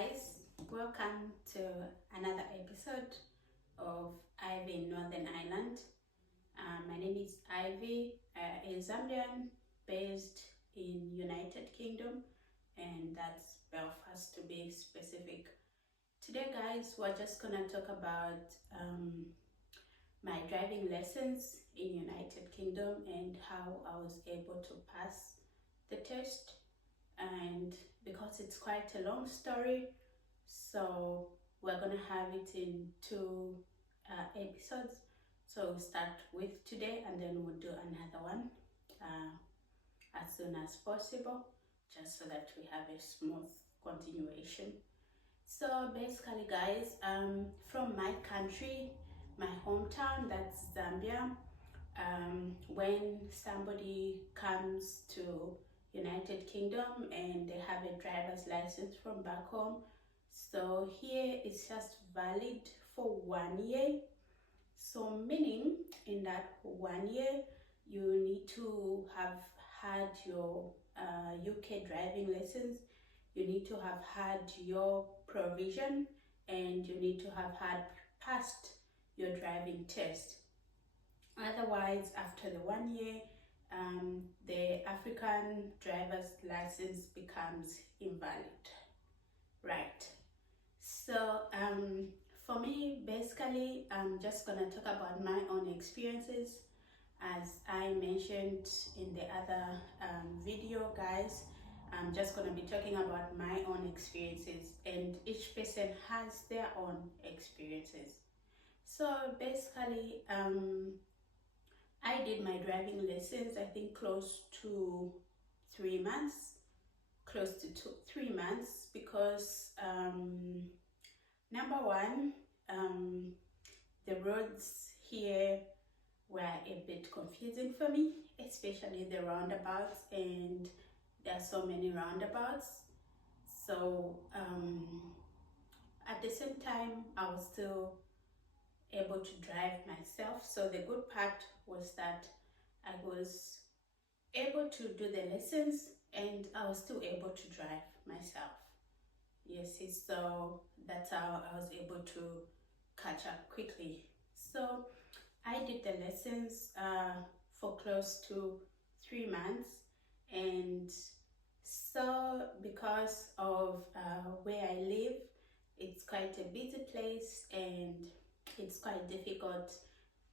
guys, welcome to another episode of Ivy in Northern Ireland. My name is Ivy, a Zambian based in United Kingdom, and that's Belfast to be specific. Today guys, we're just gonna talk about my driving lessons in United Kingdom and how I was able to pass the test. And because it's quite a long story, so we're gonna have it in two episodes. So we'll start with today and then we'll do another one as soon as possible, just so that we have a smooth continuation. So basically guys, from my country, my hometown, that's Zambia, when somebody comes to United Kingdom and they have a driver's license from back home, so here it's just valid for 1 year. So meaning in that 1 year you need to have had your UK driving license, you need to have had your provision, and you need to have had passed your driving test. Otherwise, after the 1 year, the African driver's license becomes invalid. Right. So for me, basically, I'm just gonna talk about my own experiences. As I mentioned in the other video, guys, I'm just gonna be talking about my own experiences, and each person has their own experiences. So basically, I did my driving lessons, I think close to 3 months, close to 3 months, because number one, the roads here were a bit confusing for me, especially the roundabouts, and there are so many roundabouts. So at the same time, I was still able to drive myself. So the good part was that I was able to do the lessons and I was still able to drive myself. Yes, so that's how I was able to catch up quickly. So I did the lessons for close to 3 months, and so because of where I live, it's quite a busy place and it's quite difficult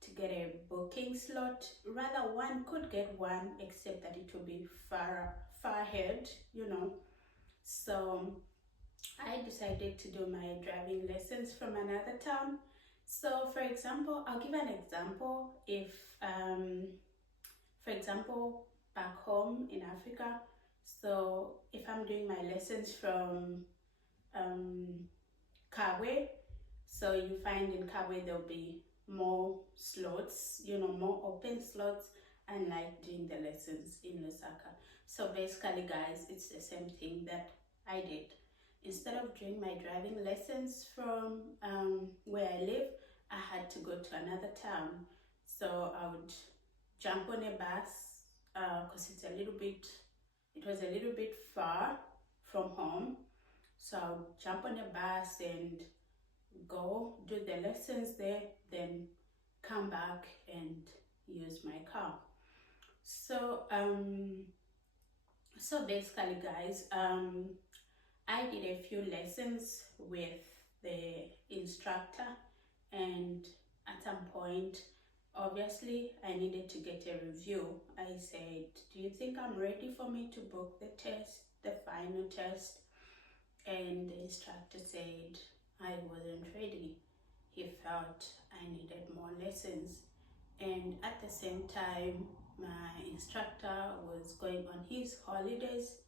to get a booking slot. Rather, one could get one, except that it will be far ahead, you know. So I decided to do my driving lessons from another town. So for example, I'll give an example. If for example, back home in Africa, so if I'm doing my lessons from Kabwe, so you find in Kabwe there'll be more slots, you know, more open slots, unlike doing the lessons in Lusaka. So basically guys, it's the same thing that I did. Instead of doing my driving lessons from where I live, I had to go to another town. So I would jump on a bus because it was a little bit far from home. So I would jump on a bus and go do the lessons there, then come back and use my car. So so basically guys, I did a few lessons with the instructor, and at some point, obviously, I needed to get a review. I said, do you think I'm ready for me to book the test, the final test? And the instructor said I wasn't ready. He felt I needed more lessons. And at the same time, my instructor was going on his holidays.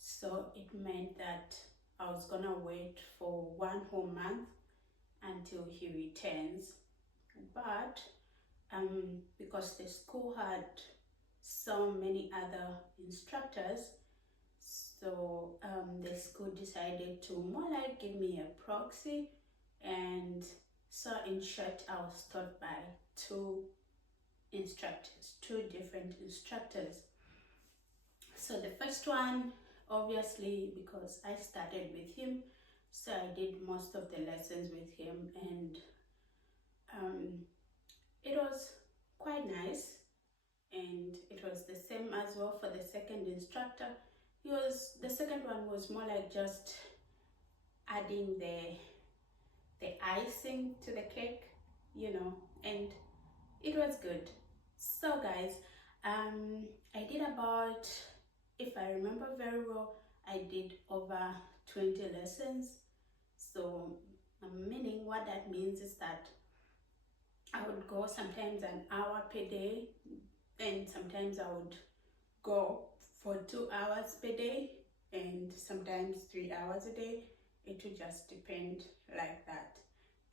So it meant that I was gonna wait for 1 whole month until he returns. But because the school had so many other instructors, so the school decided to more like give me a proxy, and so in short, I was taught by two different instructors. So the first one, obviously, because I started with him, So I did most of the lessons with him, and it was quite nice. And it was the same as well for the second instructor. The second one was more like just adding the icing to the cake, and it was good. So guys, I did about, if I remember very well, I did over 20 lessons. So meaning what that means is that I would go sometimes an hour per day, and sometimes I would go for 2 hours per day, and sometimes 3 hours a day. It would just depend like that.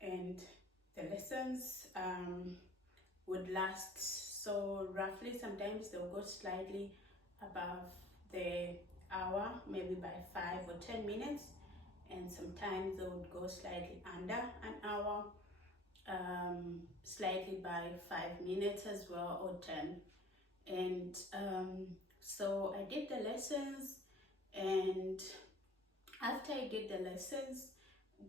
And the lessons would last, so roughly sometimes they'll go slightly above the hour, maybe by 5 or 10 minutes, and sometimes they would go slightly under an hour, slightly by 5 minutes as well, or 10. And so I did the lessons, and after I did the lessons,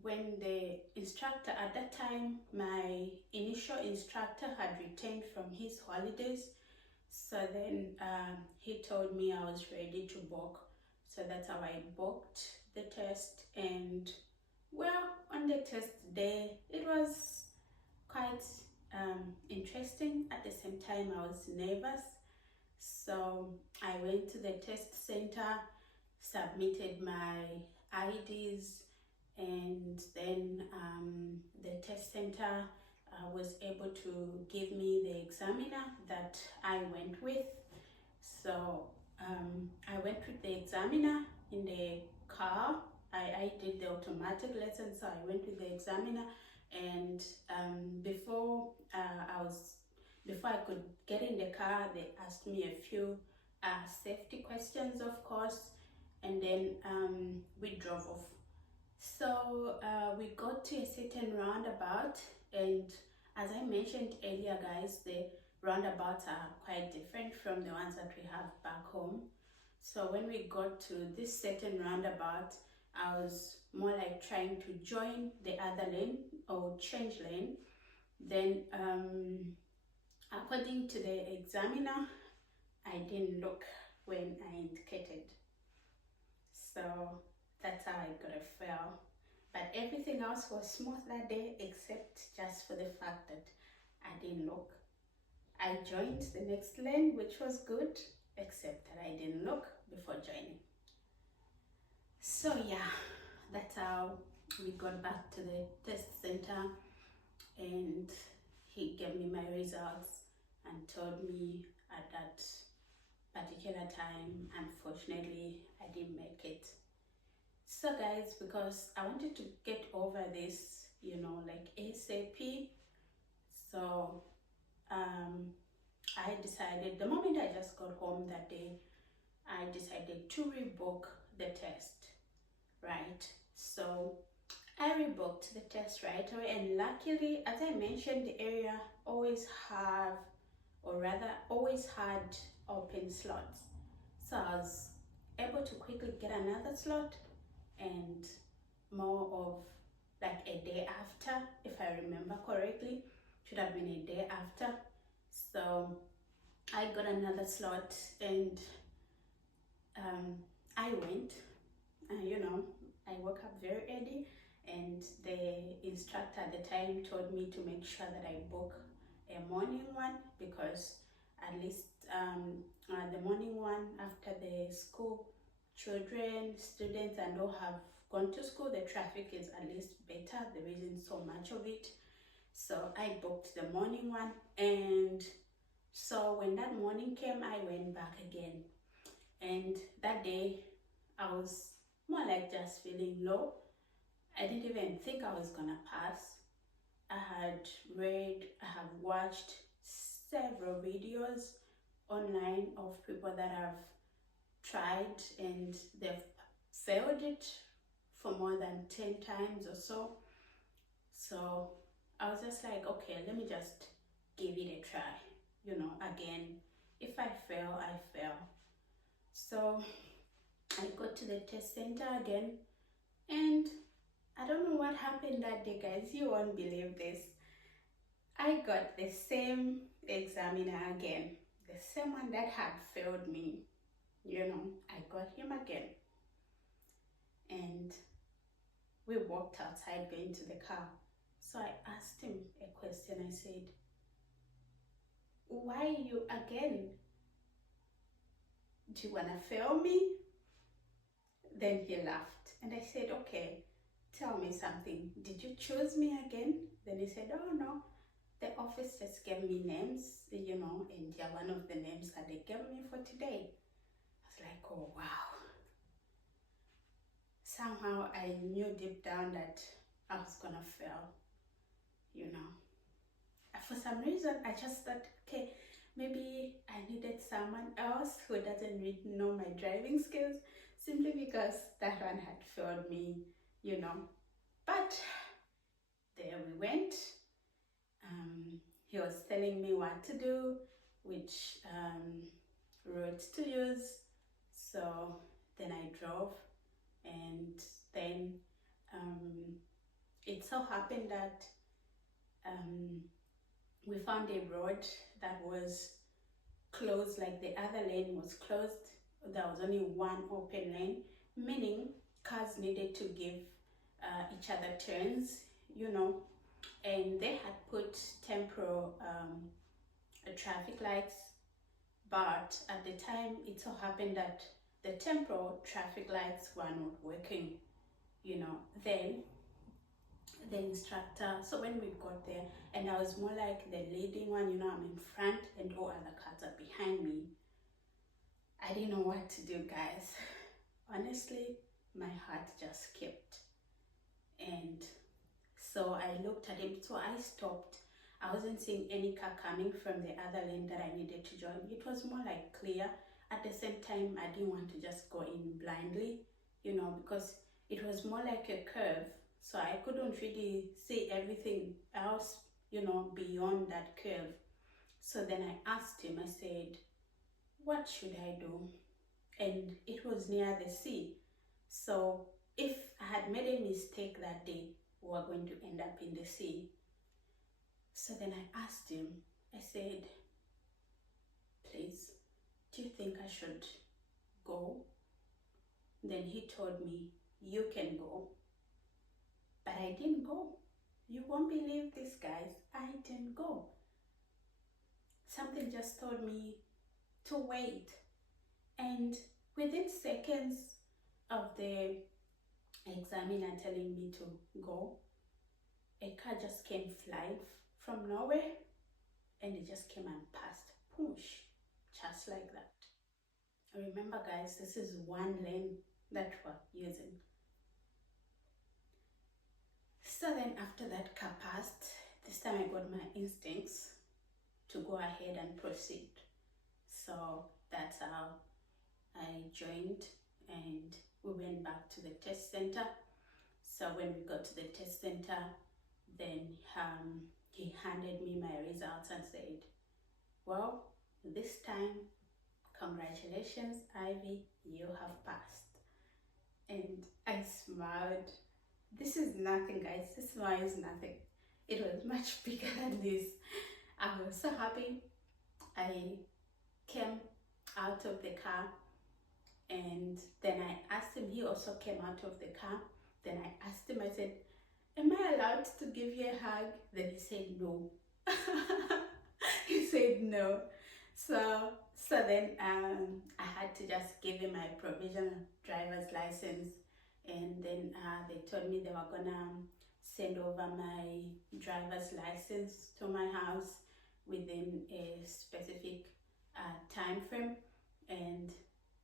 when the instructor, at that time my initial instructor had returned from his holidays, so then he told me I was ready to book. So that's how I booked the test. And well, on the test day, it was quite interesting. At the same time, I was nervous. So I went to the test center, submitted my IDs, and then the test center was able to give me the examiner that I went with. So I went with the examiner in the car. I did the automatic lesson, so I went with the examiner. And before I could get in the car, they asked me a few safety questions, of course, and then we drove off. So we got to a certain roundabout, and as I mentioned earlier, guys, the roundabouts are quite different from the ones that we have back home. So when we got to this certain roundabout, I was more like trying to join the other lane or change lane. Then according to the examiner, I didn't look when I indicated. So that's how I got a fail. But everything else was smooth that day, except just for the fact that I didn't look. I joined the next lane, which was good, except that I didn't look before joining. So yeah, that's how we got back to the test center, and he gave me my results and told me at that particular time, unfortunately, I didn't make it. So guys, because I wanted to get over this, like ASAP, so I decided, the moment I just got home that day, I decided to rebook the test, right? So I rebooked the test right away, and luckily, as I mentioned, the area always had open slots. So I was able to quickly get another slot, and more of like a day after, if I remember correctly, should have been a day after. So I got another slot, and I went. I woke up very early, and the instructor at the time told me to make sure that I book a morning one, because at least the morning one, after the school students and all have gone to school, the traffic is at least better. There isn't so much of it. So I booked the morning one, and so when that morning came, I went back again. And that day I was more like just feeling low. I didn't even think I was gonna pass. I have watched several videos online of people that have tried and they've failed it for more than 10 times or so. So I was just like, okay, let me just give it a try, again. If I fail, I fail. So I got to the test center again, and I don't know what happened that day, guys. You won't believe this. I got the same examiner again, the same one that had failed me. I got him again. And we walked outside going to the car. So I asked him a question. I said, why you again? Do you want to fail me? Then he laughed. And I said, okay, tell me something. Did you choose me again? Then he said, oh no. The office just gave me names, and you're one of the names that they gave me for today. I was like, oh wow. Somehow I knew deep down that I was gonna fail, For some reason, I just thought, okay, maybe I needed someone else who doesn't really know my driving skills, simply because that one had failed me, But there we went. He was telling me what to do, which road to use. So then I drove, and then it so happened that we found a road that was closed, like the other lane was closed. There was only one open lane, meaning cars needed to give each other turns, and they had put temporal traffic lights, but at the time it so happened that the temporal traffic lights were not working. Then the instructor, so when we got there, and I was more like the leading one, I'm in front and all other cars are behind me. I didn't know what to do, guys. Honestly, my heart just skipped. And so I looked at him, so I stopped. I wasn't seeing any car coming from the other lane that I needed to join. It was more like clear. At the same time, I didn't want to just go in blindly, because it was more like a curve. So I couldn't really see everything else, beyond that curve. So then I asked him, I said, what should I do? And it was near the sea. So if I had made a mistake that day, we were going to end up in the sea. So then I asked him, I said, please, do you think I should go? Then he told me, you can go. But I didn't go. You won't believe this, guys. I didn't go. Something just told me to wait. And within seconds of the examiner telling me to go, a car just came flying from nowhere, and it just came and passed. Push, just like that. Remember, guys, this is one lane that we're using. So then after that car passed, this time I got my instincts to go ahead and proceed. So that's how I joined, and we went back to the test center. So when we got to the test center, then he handed me my results and said, well, this time, congratulations, Ivy, you have passed. And I smiled. This is nothing, guys. This smile is nothing. It was much bigger than this. I was so happy. I came out of the car, and then I asked him, he also came out of the car. Then I asked him, I said, am I allowed to give you a hug? Then he said no. He said no. So then I had to just give him my provisional driver's license, and then they told me they were gonna send over my driver's license to my house within a specific time frame, and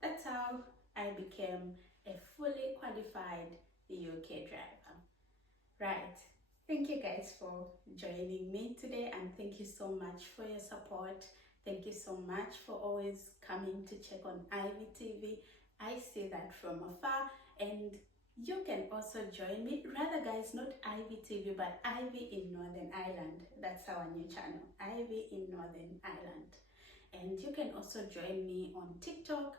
that's how I became a fully qualified UK driver. Right. Thank you guys for joining me today, and thank you so much for your support. Thank you so much for always coming to check on Ivy TV. I see that from afar, and you can also join me. Rather, guys, not Ivy TV, but Ivy in Northern Ireland. That's our new channel, Ivy in Northern Ireland. And you can also join me on TikTok.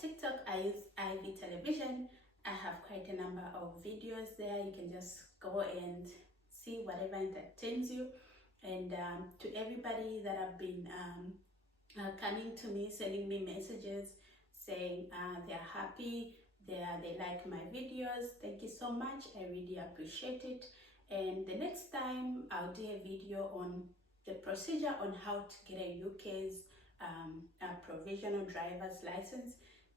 TikTok, I use Ivy Television. I have quite a number of videos there. You can just go and see whatever entertains you. And to everybody that have been coming to me, sending me messages saying they're happy, they like my videos, thank you so much. I really appreciate it. And the next time I'll do a video on the procedure on how to get a UK's provisional driver's license.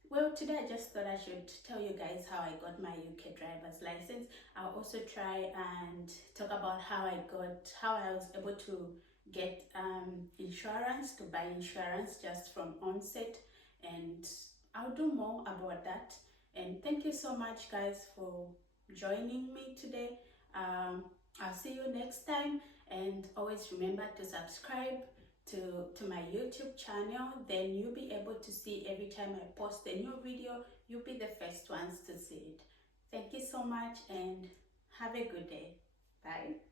Well, today I just thought I should tell you guys how I got my UK driver's license. I'll also try and talk about how I was able to get insurance, to buy insurance just from onset, and I'll do more about that. And thank you so much, guys, for joining me today. I'll see you next time, and always remember to subscribe to my YouTube channel. Then you'll be able to see every time I post a new video. You'll be the first ones to see it. Thank you so much and have a good day. Bye.